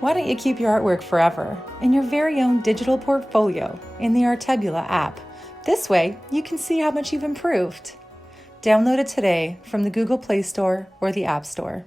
Why don't you keep your artwork forever in your very own digital portfolio in the Artebula app? This way, you can see how much you've improved. Download it today from the Google Play Store or the App Store.